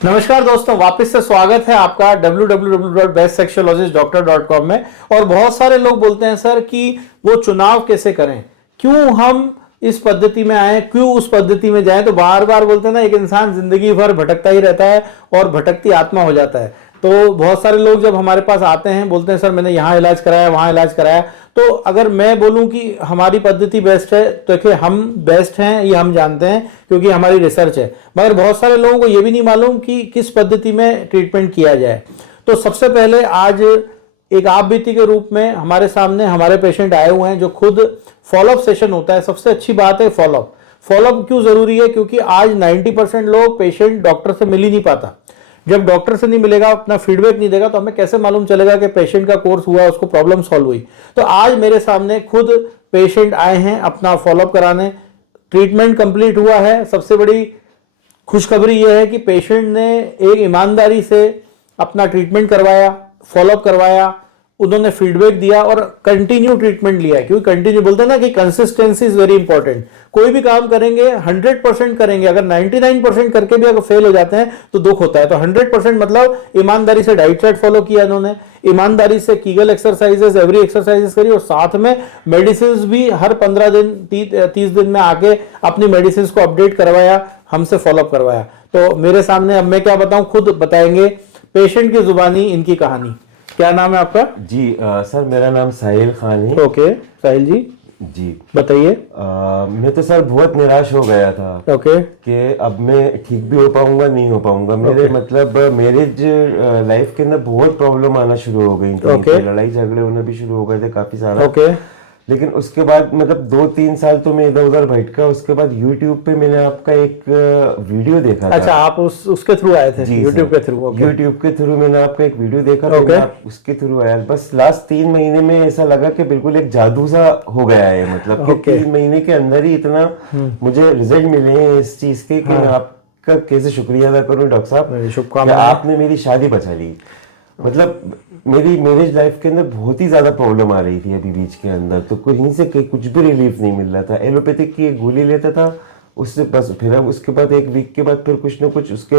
नमस्कार दोस्तों, वापस से स्वागत है आपका www.bestsexualogistdoctor.com में। और बहुत सारे लोग बोलते हैं सर कि वो चुनाव कैसे करें, क्यों हम इस पद्धति में आए, क्यों उस पद्धति में जाएं। तो बार बार बोलते हैं ना, एक इंसान जिंदगी भर भटकता ही रहता है और भटकती आत्मा हो जाता है। तो बहुत सारे लोग जब हमारे पास आते हैं बोलते हैं सर मैंने यहाँ इलाज कराया, वहाँ इलाज कराया। तो अगर मैं बोलूं कि हमारी पद्धति बेस्ट है तो देखिए हम बेस्ट हैं ये हम जानते हैं क्योंकि हमारी रिसर्च है, मगर बहुत सारे लोगों को ये भी नहीं मालूम कि किस पद्धति में ट्रीटमेंट किया जाए। तो सबसे पहले आज एक आप बीती के रूप में हमारे सामने हमारे पेशेंट आए हुए हैं जो खुद फॉलोअप सेशन होता है। सबसे अच्छी बात है फॉलोअप। फॉलोअप क्यों जरूरी है? क्योंकि आज 90% लोग पेशेंट डॉक्टर से मिल ही नहीं पाता। जब डॉक्टर से नहीं मिलेगा, अपना फीडबैक नहीं देगा, तो हमें कैसे मालूम चलेगा कि पेशेंट का कोर्स हुआ, उसको प्रॉब्लम सॉल्व हुई। तो आज मेरे सामने खुद पेशेंट आए हैं अपना फॉलोअप कराने। ट्रीटमेंट कंप्लीट हुआ है। सबसे बड़ी खुशखबरी यह है कि पेशेंट ने एक ईमानदारी से अपना ट्रीटमेंट करवाया, फॉलोअप करवाया, उन्होंने फीडबैक दिया और कंटिन्यू ट्रीटमेंट लिया। क्योंकि कंटिन्यू बोलते हैं ना कि कंसिस्टेंसी इज वेरी इंपॉर्टेंट। कोई भी काम करेंगे 100% करेंगे, अगर 99% करके भी अगर फेल हो जाते हैं तो दुख होता है। तो 100% मतलब ईमानदारी से डाइट चार्ट फॉलो किया इन्होंने, ईमानदारी से कीगल एक्सरसाइजेस एवरी एक्सरसाइजेस करी, और साथ में मेडिसिन भी हर 15 दिन 30 दिन में आके अपनी मेडिसिन को अपडेट करवाया, हमसे फॉलोअप करवाया। तो मेरे सामने अब मैं क्या बताऊं, खुद बताएंगे पेशेंट की जुबानी इनकी कहानी। क्या नाम है आपका? जी सर, मेरा नाम साहिल खान है। ओके साहिल जी, जी बताइए। मैं तो सर बहुत निराश हो गया था। ओके कि अब मैं ठीक भी हो पाऊंगा नहीं हो पाऊंगा। मेरे मतलब मैरिज लाइफ के अंदर बहुत प्रॉब्लम आना शुरू हो गई थी। लड़ाई झगड़े होना भी शुरू हो गए थे काफी सारा। ओके लेकिन उसके बाद मतलब 2-3 साल तो मैं इधर उधर भटका। उसके बाद YouTube पे मैंने आपका एक वीडियो देखा था। अच्छा, आप उसके थ्रू आए थे? YouTube के थ्रू? YouTube के थ्रू मैंने आपका एक वीडियो देखा था। मैं उसके थ्रू आया। बस लास्ट 3 महीने में ऐसा लगा कि बिल्कुल एक जादू सा हो गया है। मतलब कि 3 महीने के अंदर ही इतना मुझे रिजल्ट मिले हैं इस चीज के कि मैं आपका कैसे शुक्रिया अदा करूं डॉक्टर साहब। शुभकामनाएं। आपने मेरी शादी बचा ली। मतलब मेरी मैरिज लाइफ के अंदर बहुत ही ज्यादा प्रॉब्लम आ रही थी अभी बीच के अंदर। तो कहीं से कुछ भी रिलीफ नहीं मिल रहा था। एलोपैथिक की एक गोली लेता था, उससे बस फिर अब उसके बाद 1 वीक के बाद फिर कुछ ना कुछ उसके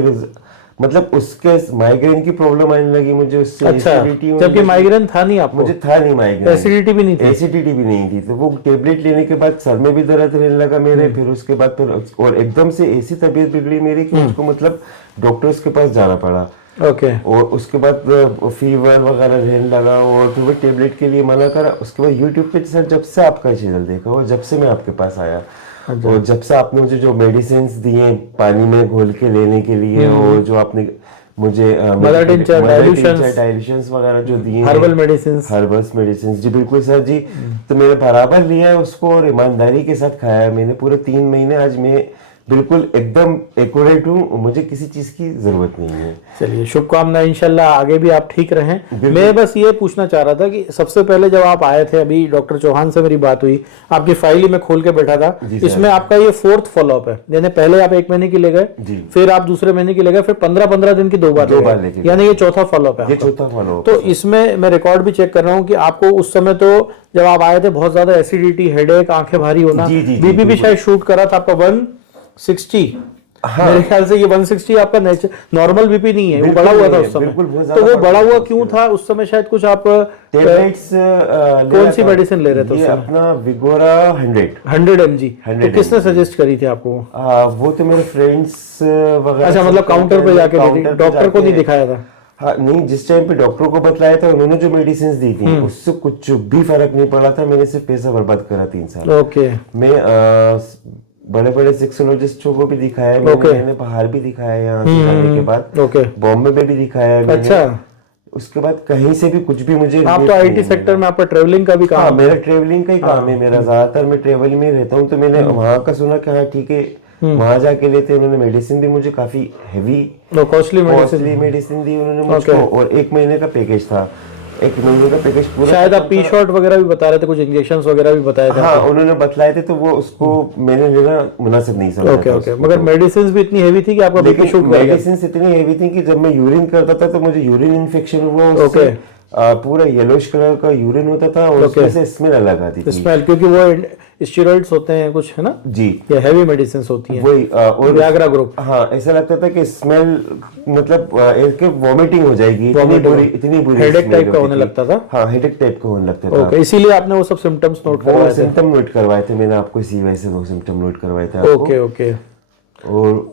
मतलब उसके माइग्रेन की प्रॉब्लम आने लगी मुझे उससे। अच्छा, जबकि माइग्रेन था नहीं आपको? मुझे था नहीं माइग्रेन। एसिडिटी भी नहीं थी? एसिडिटी भी नहीं थी। तो वो टेबलेट लेने के बाद सर में भी दर्द रहने लगा मेरे। फिर उसके बाद फिर और एकदम से ऐसी तबीयत बिगड़ी मेरी कि मुझको मतलब डॉक्टर्स के पास जाना पड़ा। ओके और उसके बाद फीवर वगैरह रहने लगा और फिर वो टेबलेट के लिए मना करा। उसके बाद यूट्यूब पे सर जब से आपका चैनल देखा और जब से मैं आपके पास आया और जब से आपने मुझे जो मेडिसिन दिए पानी में घोल के लेने के लिए और जो आपने मुझे डाइल्यूशंस वगैरह जो दिए, हर्बल मेडिसिन जी बिल्कुल सर जी। तो मैंने बराबर लिया है उसको और ईमानदारी के साथ खाया है मैंने पूरे 3 महीने। आज मैं बिल्कुल एकदम एक्यूरेट हूँ, मुझे किसी चीज की जरूरत नहीं है। चलिए, शुभकामनाएं, इंशाल्लाह आगे भी आप ठीक रहें। मैं बस ये पूछना चाह रहा था कि सबसे पहले जब आप आए थे, अभी डॉक्टर चौहान से मेरी बात हुई, आपकी फाइल ही मैं खोल के बैठा था, इसमें आपका ये 4th फॉलोअप है। यानी पहले आप 1 महीने की ले गए, फिर आप दूसरे महीने की ले गए, फिर 15-15 दिन की 2 बार लेके, यानी ये 4था फॉलोअप है। चौथा फॉलोअप। तो इसमें मैं रिकॉर्ड भी चेक कर रहा हूँ कि आपको उस समय तो जब आप आए थे बहुत ज्यादा एसिडिटी, हेडेक, आंखें भारी होना, बीपी भी शायद शूट करा था आपका 160। हाँ। मेरे ख्याल से ये 160 आपका नॉर्मल बीपी नहीं है, वो बढ़ा हुआ था उस समय। तो वो बढ़ा हुआ क्यों था उस समय? शायद कुछ आप टेबलेट्स कौन सी मेडिसिन ले रहे थे उस समय? अपना विगोरा 100 mg। तो किसने सजेस्ट करी थी आपको? वो तो मेरे फ्रेंड्स वगैरह। अच्छा, मतलब काउंटर पे जाके, डॉक्टर को नहीं दिखाया था? हाँ नहीं, जिस टाइम पे डॉक्टर को बतलाया था उन्होंने जो मेडिसिन दी थी उससे कुछ भी फर्क नहीं पड़ा था। मैंने सिर्फ पैसा बर्बाद करा 3 साल। ओके। मैं बड़े बड़े सेक्सोलॉजिस्टों को भी दिखाया है मैंने बाहर भी दिखाया है यहाँ से जाने के बाद। बॉम्बे में भी दिखाया है मैंने। अच्छा। उसके बाद कहीं से भी कुछ भी मुझे। आप तो आईटी सेक्टर में, आपका ट्रेवलिंग का भी काम? हाँ, मेरा ट्रेवलिंग का ही काम है। मेरा ज्यादातर मैं ट्रेवल में रहता हूँ। तो मैंने वहाँ का सुना कि हाँ ठीक है, वहां जाके लेते। उन्होंने मेडिसिन भी मुझे काफी हेवी कॉस्टली मेडिसिन दी उन्होंने मुझको। और 1 महीने का पैकेज था। 1 महीने का पैकेज पूरा। शायद आप पी शॉट वगैरह भी बता रहे थे, कुछ इंजेक्शंस वगैरह भी बताए थे? हाँ, उन्होंने बतलाए थे। तो वो उसको मैंने लेना मुनासिब नहीं समझा। ओके। मगर मेडिसिन भी इतनी हेवी थी कि आपका बीपी शूट कर गया? मेडिसिन इतनी हेवी थी कि जब मैं यूरिन करता था तो मुझे यूरिन इन्फेक्शन हुआ उससे। पूरा येलोइश कलर का यूरिन होता था और उसमें से स्मेल अलग आती थी। स्मेल, क्योंकि वो स्टेरॉइड्स होते हैं कुछ, है ना जी, ये हैवी मेडिसिन होती हैं वही और वियाग्रा ग्रुप। हाँ, ऐसा लगता था कि स्मेल मतलब एक वॉमिटिंग हो जाएगी, इतनी बुरी हेडेक टाइप का होने लगता था। हाँ, हेडेक टाइप का होने लगता था। ओके, इसीलिए आपने वो सब सिम्टम्स नोट करवाए थे? सिम्टम नोट करवाए थे मैंने आपको, इसी वजह से वो सिम्टम नोट करवाए थे आपको। Okay okay. और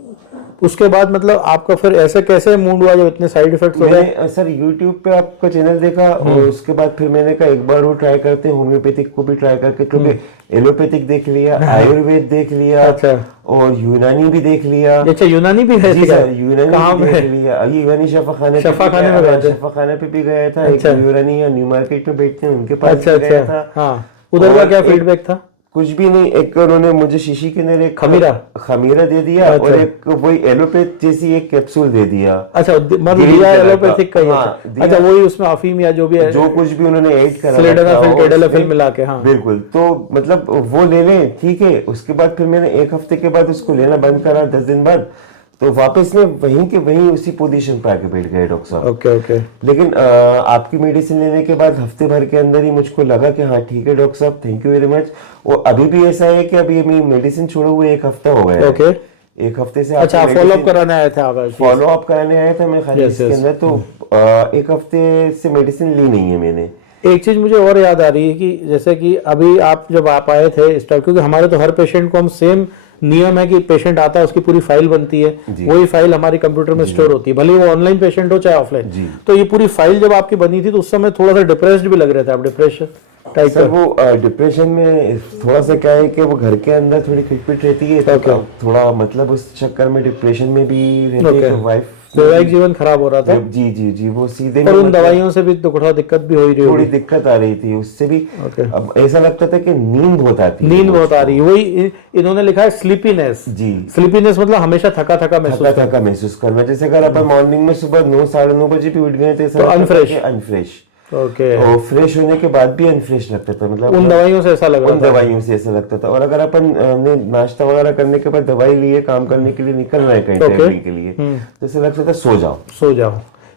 उसके बाद मतलब आपका फिर ऐसे कैसे मूड हुआ जब इतने साइड इफेक्ट्स हो गए? मैंने सर YouTube पे आपका चैनल देखा और उसके बाद फिर मैंने कहा एक बार वो ट्राई करते हैं, होम्योपैथिक को भी ट्राई करके, क्योंकि एलोपैथिक देख लिया, आयुर्वेद देख लिया, अच्छा, और यूनानी भी देख लिया। अच्छा, यूनानी भी है? जी सर, यूनानी भी देख लिया। यूनानी शफाखाने पे भी गया था। एक यूनानी या न्यू मार्केट में बैठते हैं, उनके पास गया था। हाँ, उधर का क्या फीडबैक था? कुछ भी नहीं, एक उन्होंने मुझे शीशी के अंदर एक खमीरा दे दिया और एक वही एलोपैथ जैसी एक कैप्सूल दे दिया। अच्छा, मतलब दिया एलोपैथिक का ही? अच्छा, वही उसमें अफीम या जो भी है, जो कुछ भी उन्होंने ऐड करा सिलेडेनाफिल मिला के। हाँ, बिल्कुल। तो मतलब वो ले लें, ठीक है। उसके बाद फिर मैंने एक हफ्ते के बाद उसको लेना बंद करा, 10 दिन बाद, तो वापस में वहीं के वहीं उसी पोजीशन पे आके बैठ गए डॉक्टर साहब। Okay okay. लेकिन आपकी मेडिसिन लेने के बाद हफ्ते भर के अंदर ही मुझको लगा कि हाँ ठीक है डॉक्टर साहब, थैंक यू वेरी मच। और अभी भी ऐसा है कि अभी मेरी मेडिसिन छोड़े हुए 1 हफ्ता हो गया है। ओके, एक हफ्ते से। अच्छा, फॉलो अप कराने आए थे आप? फॉलो अप कराने आया था मैं खाली इसके अंदर। तो 1 हफ्ते से मेडिसिन ली नहीं है मैंने। एक चीज मुझे और याद आ रही है कि जैसे कि अभी आप जब आप आए थे इस टाइम, क्योंकि हमारे तो हर पेशेंट को हम सेम नियम है कि पेशेंट आता है उसकी पूरी फाइल बनती है, वही फाइल हमारी कंप्यूटर में स्टोर होती है, भले वो ऑनलाइन पेशेंट हो चाहे ऑफलाइन। तो ये पूरी फाइल जब आपकी बनी थी तो उस समय थोड़ा सा डिप्रेस्ड भी लग रहे थे आप? Depression type? सर वो डिप्रेशन में थोड़ा सा क्या है कि वो घर के अंदर थोड़ी खिटपिट रहती है, तो थोड़ा मतलब उस चक्कर में डिप्रेशन में भी रहती है। वाइफ वैवाहिक जीवन खराब हो रहा था? जी जी जी, वो सीधे। और उन दवाइयों से भी तो थोड़ा दिक्कत भी हो रही है? थोड़ी दिक्कत आ रही थी उससे भी। अब ऐसा लगता था कि नींद बहुत आती, नींद बहुत आ रही है। वही इन्होंने लिखा है स्लीपीनेस। जी, स्लीपीनेस मतलब हमेशा थका थका महसूस करना। जैसे अगर अपन मॉर्निंग में सुबह 9 साढ़े 9 बजे भी उठ गए थे तो अनफ्रेश। ओके। और फ्रेश होने के बाद भी अनफ्रेश लगता था, मतलब उन दवाइयों से ऐसा लग रहा था? उन दवाइयों से ऐसा लगता था। और अगर अपन ने नाश्ता वगैरह करने के बाद दवाई लिए, काम करने के लिए निकल रहे कहीं ट्रैवलिंग के लिए, तो ऐसा लगता था सो जाओ,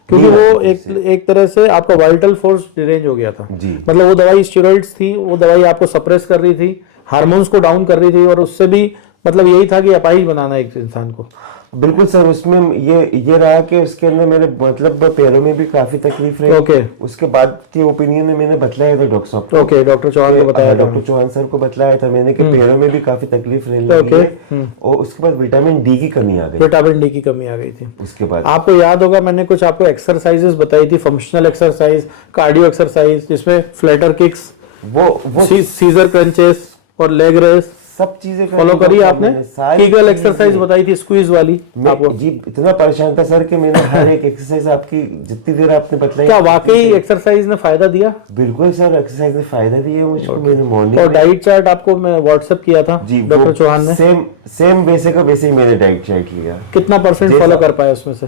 क्योंकि वो एक तरह से आपका वाइटल फोर्स डिरेंज हो गया था जी। मतलब वो दवाई स्टेरॉइड्स थी, वो दवाई आपको सप्रेस कर रही थी, हार्मोन्स को डाउन कर रही थी, और उससे भी मतलब यही था कि अपाहिज बनाना एक इंसान को। बिल्कुल सर, उसमें ये रहा कि उसके अंदर मेरे मतलब पैरों में भी काफी तकलीफ रही। ओके। उसके बाद के ओपिनियन में मैंने बतलाया था डॉक्टर साहब को। ओके, डॉक्टर चौहान को बताया था? डॉक्टर चौहान सर को बतलाया था मैंने कि पैरों में भी काफी तकलीफ रहने लगी है। और उसके बाद विटामिन डी की कमी आ गई। विटामिन डी की कमी आ गई थी। उसके बाद आपको याद होगा मैंने कुछ आपको एक्सरसाइजेस बताई थी, फंक्शनल एक्सरसाइज, कार्डियो एक्सरसाइज, जिसमें फ्लैटर किक्स, वो सीजर क्रंचेस और लेग रेस, सब चीजें फॉलो करी आपने? कीगल एक्सरसाइज बताई थी, स्क्वीज वाली आपको? जी, इतना परेशान था सर कि मैंने हर एक एक्सरसाइज आपकी जितनी देर आपने बतलाई। क्या वाकई एक्सरसाइज ने फायदा दिया? बिल्कुल सर, एक्सरसाइज ने फायदा दिया मुझको। मैंने मॉर्निंग और डाइट चार्ट आपको मैं व्हाट्सएप किया था डॉक्टर चौहान ने? सेम वैसे का वैसे ही मैंने डाइट चार्ट लिया। कितना परसेंट फॉलो कर पाया उसमें से?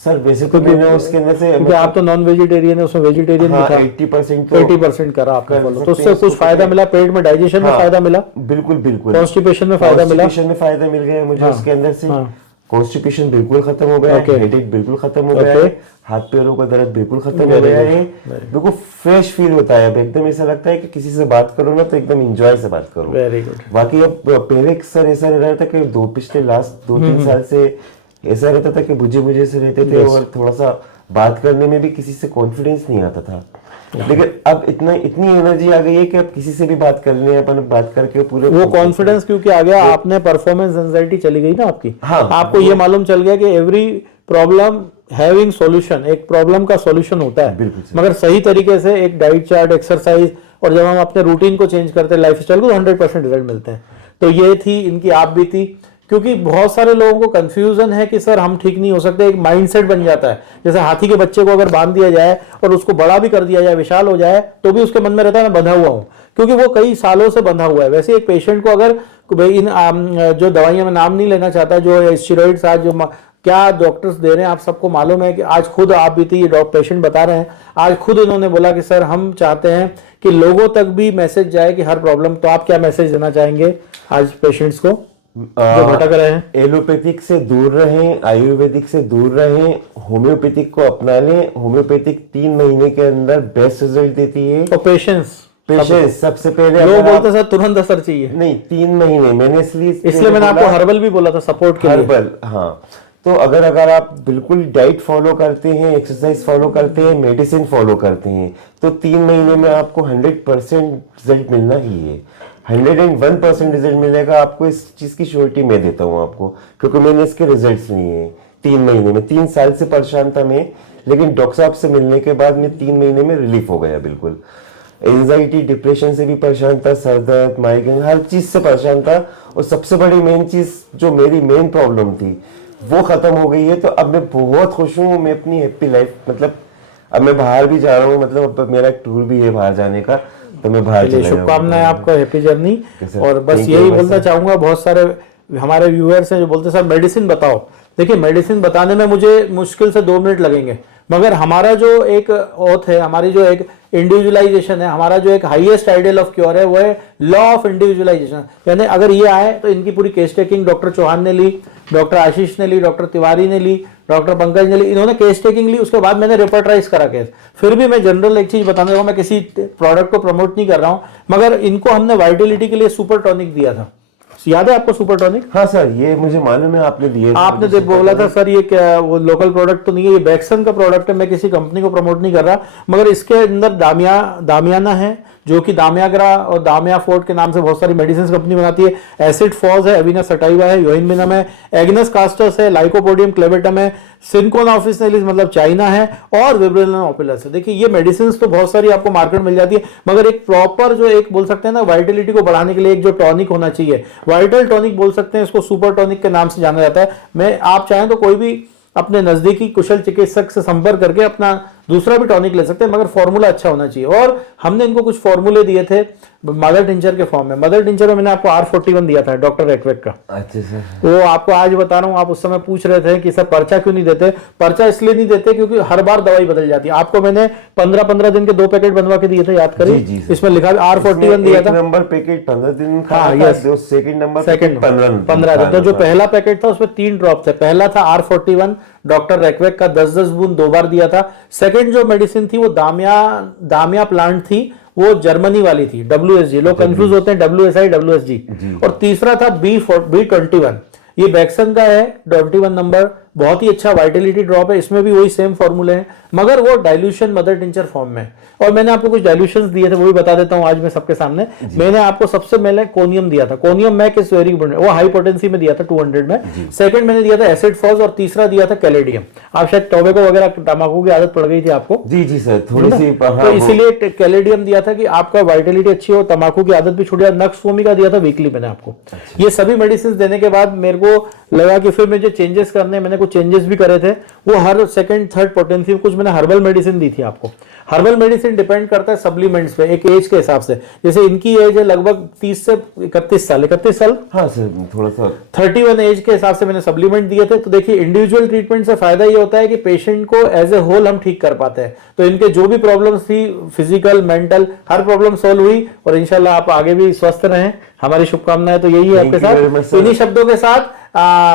सर वैसे तो मैंने उसके अंदर से, क्योंकि आप तो नॉन वेजिटेरियन है, उसमें वेजिटेरियन भी था। 80% करा आपने फॉलो, तो उससे कुछ फायदा मिला? पेट में डाइजेशन में फायदा मिला? बिल्कुल बिल्कुल। कॉन्स्टिपेशन में फायदा मिला? कॉन्स्टिपेशन में फायदा मिल गया मुझे उसके अंदर से। कॉन्स्टिपेशन बिल्कुल खत्म हो गया है, हेडेक बिल्कुल खत्म हो गया है, हाथ पैरों का दर्द बिल्कुल खत्म हो गया है, बिल्कुल फ्रेश फील होता है। अब एकदम ऐसा लगता है कि किसी से बात करो ना तो एकदम एंजॉय से बात करो। Very good. बाकी अब पहले सर ऐसा रहा था कि पिछले लास्ट 2-3 साल से ऐसा रहता था कि बुझे से रहते थे और थोड़ा सा बात करने में भी किसी से कॉन्फिडेंस नहीं आता था। लेकिन अब इतनी एनर्जी आ गई है कि अब किसी से भी बात कर लें, अपन बात करके पूरे वो कॉन्फिडेंस क्योंकि आ गया, आपने परफॉर्मेंस एंजाइटी चली गई ना आपकी। हाँ, आपको ये मालूम चल गया कि एवरी प्रॉब्लम हैविंग सॉल्यूशन, एक प्रॉब्लम का सॉल्यूशन होता है, मगर सही तरीके से एक डाइट चार्ट, एक्सरसाइज, और जब हम अपने रूटीन को चेंज करते हैं, लाइफ स्टाइल को, 100% रिजल्ट मिलते हैं। तो ये थी इनकी, आप भी थी। क्योंकि बहुत सारे लोगों को कंफ्यूजन है कि सर हम ठीक नहीं हो सकते, एक माइंडसेट बन जाता है। जैसे हाथी के बच्चे को अगर बांध दिया जाए और उसको बड़ा भी कर दिया जाए, विशाल हो जाए, तो भी उसके मन में रहता है मैं बंधा हुआ हूं, क्योंकि वो कई सालों से बंधा हुआ है। वैसे एक पेशेंट को अगर इन जो दवाइयां में नाम नहीं लेना चाहता, जो स्टेरॉइड्स आज जो क्या डॉक्टर्स दे रहे हैं, आप सबको मालूम है कि आज खुद आप भी थी, ये पेशेंट बता रहे हैं, आज खुद इन्होंने बोला कि सर हम चाहते हैं कि लोगों तक भी मैसेज जाए कि हर प्रॉब्लम। तो आप क्या मैसेज देना चाहेंगे आज पेशेंट्स को? जो भटक रहे हैं? एलोपैथिक से दूर रहें, आयुर्वेदिक से दूर रहें, होम्योपैथिक को अपना लें। होम्योपैथिक 3 महीने के अंदर बेस्ट रिजल्ट देती है। तो पेशेंस सबसे पहले लोग बोलते हैं सर तुरंत असर चाहिए। नहीं, 3 महीने मैंने इसलिए मैंने आपको हर्बल भी बोला था सपोर्ट के लिए। हर्बल, हाँ। तो अगर आप बिल्कुल डाइट फॉलो करते हैं, एक्सरसाइज फॉलो करते हैं, मेडिसिन फॉलो करते हैं, तो 3 महीने में आपको 100% रिजल्ट मिलना ही है। 101% रिजल्ट मिलेगा आपको। इस चीज की श्योरिटी मैं देता हूँ आपको, क्योंकि मैंने इसके रिजल्ट्स लिए हैं 3 महीने में। 3 साल से परेशान था मैं, लेकिन डॉक्टर साहब से मिलने के बाद मैं 3 महीने में रिलीफ हो गया बिल्कुल। एंजाइटी, डिप्रेशन से भी परेशान था, सर दर्द, माइग्रेन, हर चीज से परेशान था। और सबसे बड़ी मेन चीज जो मेरी मेन प्रॉब्लम थी वो खत्म हो गई है। तो अब मैं बहुत खुश हूँ। मैं अपनी हैप्पी लाइफ, मतलब अब मैं बाहर भी जा रहा हूँ, मतलब अब मेरा एक टूर भी है बाहर जाने का, तो मैं बाहर चला जाऊंगा। शुभकामनाएं आपको, हैप्पी जर्नी। और बस यही बोलना चाहूंगा, बहुत सारे हमारे व्यूअर्स हैं जो बोलते सर मेडिसिन बताओ। देखिए, मेडिसिन बताने में मुझे मुश्किल से 2 मिनट लगेंगे, मगर हमारा जो एक ओथ है, हमारी जो एक इंडिविजुअलाइजेशन है, हमारा जो एक हाईएस्ट आइडियल ऑफ क्योर है, वो है लॉ ऑफ इंडिविजुअलाइजेशन। यानी अगर ये आए तो इनकी पूरी केस टेकिंग डॉक्टर चौहान ने ली, डॉक्टर आशीष ने ली, डॉक्टर तिवारी ने ली, डॉक्टर पंकज ने ली, इन्होंने केस टेकिंग ली। उसके बाद मैंने रिपोर्टराइज करा केस। फिर भी मैं जनरल एक चीज बताने लगा, मैं किसी प्रोडक्ट को प्रमोट नहीं कर रहा हूं, मगर इनको हमने वाइटलिटी के लिए सुपर टॉनिक दिया था। याद है आपको सुपर टॉनिक? हाँ सर, ये मुझे मालूम है, आपने दिए। आपने बोला था सर ये क्या, वो लोकल प्रोडक्ट तो नहीं है, ये बैक्सन का प्रोडक्ट है। मैं किसी कंपनी को प्रमोट नहीं कर रहा, मगर इसके अंदर दामियाना है, जो कि दामियाग्रा और दामिया फोर्ट के नाम से बहुत सारी मेडिसिन कंपनी बनाती है। एसिड फॉज है, एविना सटाइवा है, योइनबिनम है, एग्नस कास्टस है, लाइकोपोडियम क्लेवेटम है, सिंकोन ऑफिसिनलिस मतलब चाइना है, और विब्रेलिन ओपिलस है। देखिए, ये मेडिसिन तो बहुत सारी आपको मार्केट मिल जाती है, मगर एक प्रॉपर जो एक बोल सकते हैं ना वाइटलिटी को बढ़ाने के लिए एक जो टॉनिक होना चाहिए, वाइटल टॉनिक बोल सकते हैं इसको, सुपर टॉनिक के नाम से जाना जाता है। मैं आप चाहें तो कोई भी अपने नजदीकी कुशल चिकित्सक से संपर्क करके अपना दूसरा भी टॉनिक ले सकते हैं, मगर फॉर्मूला अच्छा होना चाहिए। और हमने इनको कुछ फॉर्मूले दिए थे मदर टिंचर के फॉर्म में। मदर टिंचर में मैंने आपको R41 दिया था डॉक्टर रेकवेक का। अच्छा सर। तो आपको आज बता रहा हूं, आप उस समय पूछ रहे थे कि सर पर्चा क्यों नहीं देते। पर्चा इसलिए नहीं देते क्योंकि हर बार दवाई बदल जाती है। आपको मैंने 15-15 दिन के 2 पैकेट बनवा के दिए थे, याद करिए। इसमें लिखा R41 दिया था। नंबर पैकेट 15 दिन का, सेकंड नंबर सेकंड 15 दिन। तो जो पहला पैकेट था उसमें 3 ड्रॉप थे। पहला था R41 डॉक्टर रेकवेक का, 10-10 बूंद 2 बार दिया था। सेकंड जो मेडिसिन थी वो दामिया प्लांट थी, वो जर्मनी वाली थी, WSG। लोग कंफ्यूज होते हैं WSI WSG। और तीसरा था B21, ये बैक्सन का है, 21 नंबर, बहुत ही अच्छा वाइटलिटी ड्रॉप है। इसमें भी वही सेम फॉर्मूले हैं, मगर वो डाइल्यूशन मदर टिंचर फॉर्म में। और मैंने आपको कुछ डाइल्यूशंस दिए थे, वो भी बता देता हूं आज मैं सबके सामने। मैंने आपको सबसे पहले कोनियम दिया था, Conium mac is very good, वो हाई पोटेंसी में दिया था 200 में। सेकंड मैंने दिया था एसिड फॉज, और तीसरा दिया था कैलेडियम। आप शायद टोबैको वगैरह तंबाकू की आदत पड़ गई थी आपको। जी सर, थोड़ी सी। तो इसीलिए कैलेडियम दिया था कि आपका वाइटलिटी अच्छी हो, तंबाकू की आदत भी छूट जाए। नक्स का दिया था वीकली मैंने आपको। ये सभी मेडिसिन देने के बाद मेरे को लगा कि फिर मुझे चेंजेस करने, मैंने कुछ चेंजेस भी करे थे। वो हर सेकंड थर्ड पोटेंसी में कुछ मैंने हर्बल मेडिसिन दी थी आपको। हर्बल मेडिसिन डिपेंड करता है सप्लीमेंट्स पे, एक एज के हिसाब से। जैसे इनकी एज है लगभग 30 से 31 साल। 31 साल, हाँ सर, थोड़ा सा 31 एज के हिसाब से मैंने सप्लीमेंट दिए थे। तो देखिए, इंडिविजुअल ट्रीटमेंट से फायदा ये होता है कि पेशेंट को एज ए होल हम ठीक कर पाते हैं। तो इनके जो भी प्रॉब्लम्स थी, फिजिकल मेंटल, हर प्रॉब्लम सॉल्व हुई, और इंशाल्लाह आप आगे भी स्वस्थ रहें। हमारी शुभकामनाएं तो यही है आपके साथ। इन्हीं शब्दों के साथ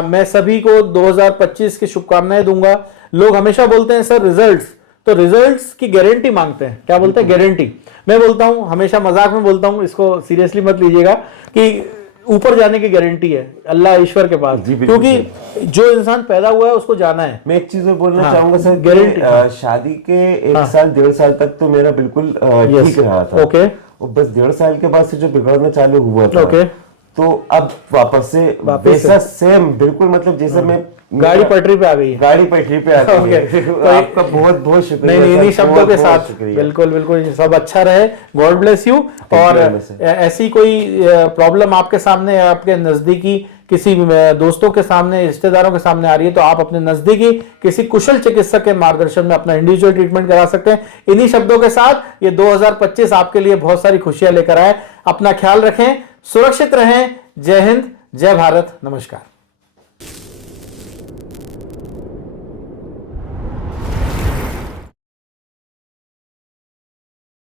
मैं सभी को 2025 की शुभकामनाएं दूंगा। लोग हमेशा बोलते हैं सर रिजल्ट्स, तो रिजल्ट्स की गारंटी मांगते हैं। क्या बोलते हैं? गारंटी। मैं बोलता हूं, हमेशा मजाक में बोलता हूं, इसको सीरियसली मत लीजिएगा, कि ऊपर जाने की गारंटी है अल्लाह ईश्वर के पास, क्योंकि जो इंसान पैदा हुआ है उसको जाना है। मैं एक चीज और बोलना चाहूंगा सर, गारंटी। शादी के 1 साल 1.5 साल तक तो मेरा बिल्कुल ठीक रहा था। ओके। और बस 1.5 साल के बाद से जो बिगड़ना चालू हुआ था, तो अब वापस से सेम बिल्कुल, मतलब जैसे मैं गाड़ी पटरी पे आ गई है। गाड़ी पटरी पे आ गई है। तो आपका बहुत बहुत शुक्रिया। नहीं, इन्हीं शब्दों के साथ बिल्कुल बिल्कुल सब अच्छा रहे। God bless you. और ऐसी कोई प्रॉब्लम आपके सामने, आपके नजदीकी किसी दोस्तों के सामने, रिश्तेदारों के सामने आ रही है, तो आप अपने नजदीकी किसी कुशल चिकित्सक के मार्गदर्शन में अपना इंडिविजुअल ट्रीटमेंट करा सकते हैं। इन्हीं शब्दों के साथ ये 2025 आपके लिए बहुत सारी खुशियां लेकर आए। अपना ख्याल रखें, सुरक्षित रहें। जय हिंद, जय भारत, नमस्कार।